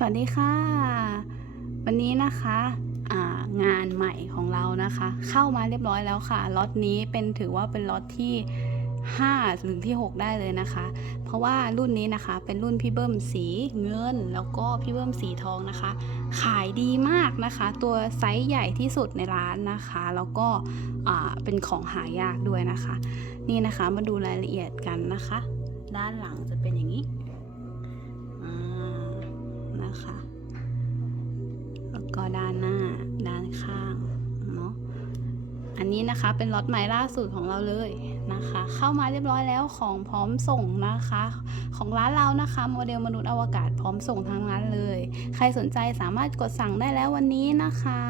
สวัสดีค่ะ วันนี้นะคะางานใหม่ของเรานะคะ เข้ามาเรียบร้อยแล้วค่ะล็อตนี้เป็นถือว่าเป็นล็อตที่5ถึงที่ 6 ได้เลยนะคะ เพราะว่ารุ่นนี้นะคะเป็นรุ่นพี่เบิ้มสีเงิน แล้วก็พี่เบิ้มสีทองนะคะ ขายดีมากนะคะ ตัวไซส์ใหญ่ที่สุดในร้านนะคะ แล้วก็เป็นของหายากด้วยนะคะ นี่นะคะมาดูรายละเอียดกันนะคะ ด้านหลังจะเป็นอย่างนี้ นะคะ แล้วก็ด้านหน้าด้านข้างเนาะ อันนี้นะคะเป็นล็อตใหม่ล่าสุดของเราเลยนะคะ เข้ามาเรียบร้อยแล้วของพร้อมส่งนะคะ ของร้านเรานะคะโมเดลมนุษย์อวกาศพร้อมส่งทางร้านเลย ใครสนใจสามารถกดสั่งได้แล้ววันนี้นะคะ